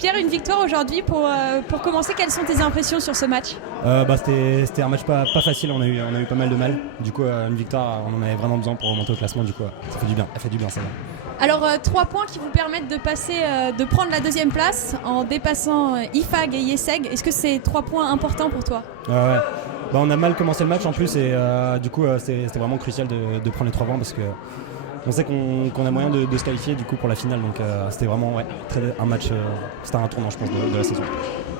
Pierre, une victoire aujourd'hui pour commencer. Quelles sont tes impressions sur ce match? C'était un match pas facile, on a eu pas mal de mal. Du coup, une victoire, on en avait vraiment besoin pour remonter au classement. Du coup, ça fait du bien, ça va. Alors 3 points qui vous permettent de passer, de prendre la 2e place en dépassant IFAG et IESEG. Est-ce que c'est 3 points importants pour toi? Ouais. On a mal commencé le match en plus et du coup c'était vraiment crucial de prendre les 3 points parce que on sait qu'on a moyen de se qualifier du coup pour la finale. Donc c'était vraiment un match, c'était un tournant je pense de la saison.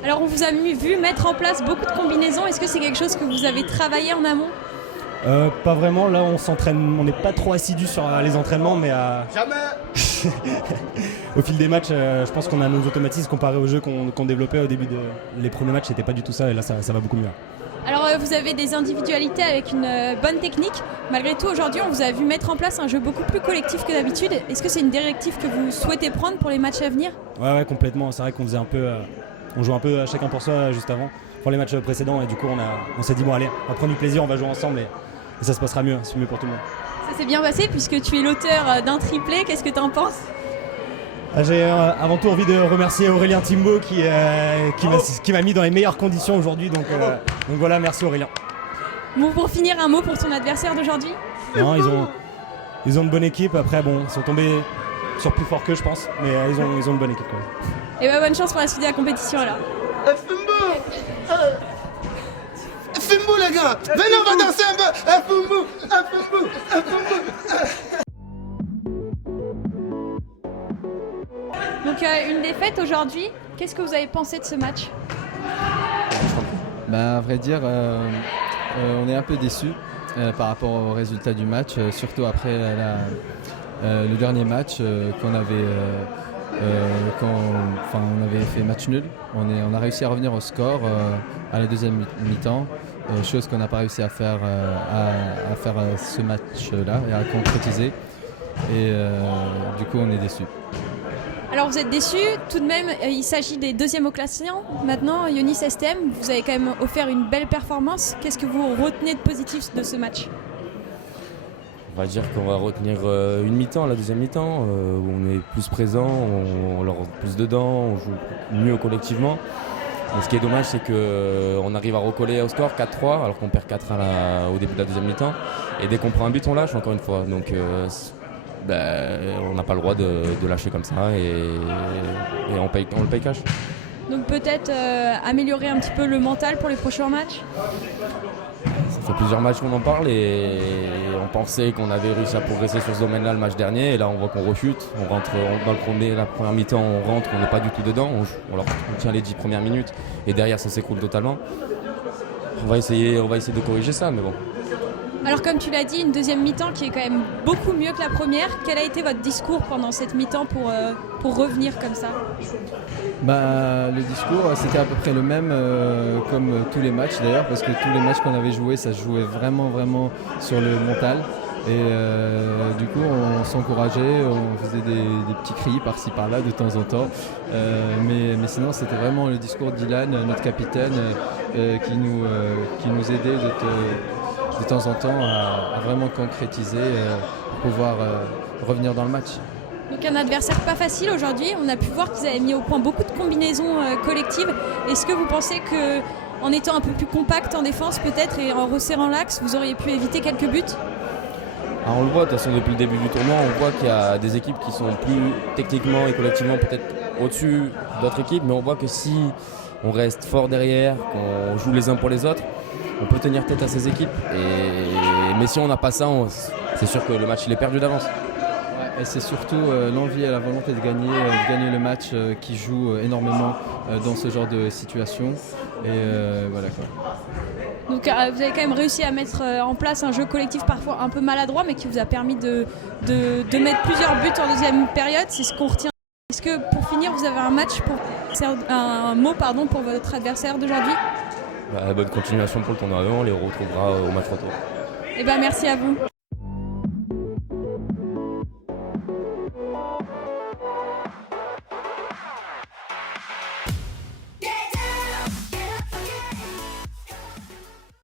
Alors on vous a vu mettre en place beaucoup de combinaisons. Est-ce que c'est quelque chose que vous avez travaillé en amont? Pas vraiment, là on s'entraîne, on n'est pas trop assidus sur les entraînements, mais Jamais. au fil des matchs, je pense qu'on a nos automatismes comparés aux jeux qu'on développait au début les premiers matchs, c'était pas du tout ça et là ça va beaucoup mieux. Alors vous avez des individualités avec une bonne technique. Malgré tout, aujourd'hui, on vous a vu mettre en place un jeu beaucoup plus collectif que d'habitude. Est-ce que c'est une directive que vous souhaitez prendre pour les matchs à venir? Ouais, complètement. C'est vrai qu'on faisait on jouait un peu chacun pour soi juste avant, pour les matchs précédents et du coup on s'est dit bon allez, on va prendre du plaisir, on va jouer ensemble et ça se passera mieux, c'est mieux pour tout le monde. Ça s'est bien passé puisque tu es l'auteur d'un triplé. Qu'est-ce que tu en penses? J'ai avant tout envie de remercier Aurélien Timbo qui m'a mis dans les meilleures conditions aujourd'hui. Donc voilà, merci Aurélien. Bon, pour finir, un mot pour ton adversaire d'aujourd'hui? Non, ils ont une bonne équipe. Après, bon, ils sont tombés sur plus fort qu'eux, je pense. Mais ils ont une bonne équipe. Et bonne chance pour la suite de la compétition alors. Fumbo les gars. Venez, on va danser un peu. Donc une défaite aujourd'hui. Qu'est-ce que vous avez pensé de ce match? À vrai dire, on est un peu déçus par rapport au résultat du match, surtout après le dernier match qu'on avait, on avait fait match nul. On a réussi à revenir au score à la 2e mi-temps, chose qu'on n'a pas réussi à faire ce match-là et à concrétiser. Et du coup, on est déçus. Alors vous êtes déçus, tout de même il s'agit des 2e au classement. Maintenant, Ionis STM, vous avez quand même offert une belle performance. Qu'est-ce que vous retenez de positif de ce match? On va dire qu'on va retenir une mi-temps, la 2e mi-temps, où on est plus présent, on leur rentre plus dedans, on joue mieux collectivement. Mais ce qui est dommage, c'est qu'on arrive à recoller au score 4-3 alors qu'on perd 4-1 au début de la 2e mi-temps. Et dès qu'on prend un but, on lâche encore une fois. Donc on n'a pas le droit de lâcher comme ça et on le paye cash. Donc peut-être améliorer un petit peu le mental pour les prochains matchs? Ça fait plusieurs matchs qu'on en parle et on pensait qu'on avait réussi à progresser sur ce domaine-là le match dernier. Et là, on voit qu'on rechute. On rentre dans la première mi-temps, on rentre, on n'est pas du tout dedans. On tient les 10 premières minutes et derrière, ça s'écroule totalement. On va essayer de corriger ça, mais bon. Alors comme tu l'as dit, une 2e mi-temps qui est quand même beaucoup mieux que la première. Quel a été votre discours pendant cette mi-temps pour revenir comme ça? Le discours, c'était à peu près le même comme tous les matchs d'ailleurs, parce que tous les matchs qu'on avait joués, ça se jouait vraiment sur le mental. Et du coup, on s'encourageait, on faisait des petits cris par-ci par-là de temps en temps. Mais sinon, c'était vraiment le discours d'Ilan, notre capitaine, qui nous aidait de temps en temps à vraiment concrétiser pour pouvoir revenir dans le match. Donc un adversaire pas facile aujourd'hui. On a pu voir qu'ils avaient mis au point beaucoup de combinaisons collectives. Est-ce que vous pensez qu'en étant un peu plus compact en défense peut-être et en resserrant l'axe, vous auriez pu éviter quelques buts? On le voit de toute façon depuis le début du tournoi, on voit qu'il y a des équipes qui sont plus techniquement et collectivement peut-être au-dessus d'autres équipes, mais on voit que si on reste fort derrière, qu'on joue les uns pour les autres, on peut tenir tête à ces équipes. Mais si on n'a pas ça, c'est sûr que le match il est perdu d'avance. Et c'est surtout l'envie et la volonté de gagner le match qui joue énormément dans ce genre de situation. Et voilà quoi. Donc vous avez quand même réussi à mettre en place un jeu collectif parfois un peu maladroit, mais qui vous a permis de mettre plusieurs buts en 2e période. C'est ce qu'on retient. Est-ce que pour finir, vous avez un mot pour votre adversaire d'aujourd'hui? Bonne continuation pour le tournoi, on les retrouvera au match retour. Merci à vous.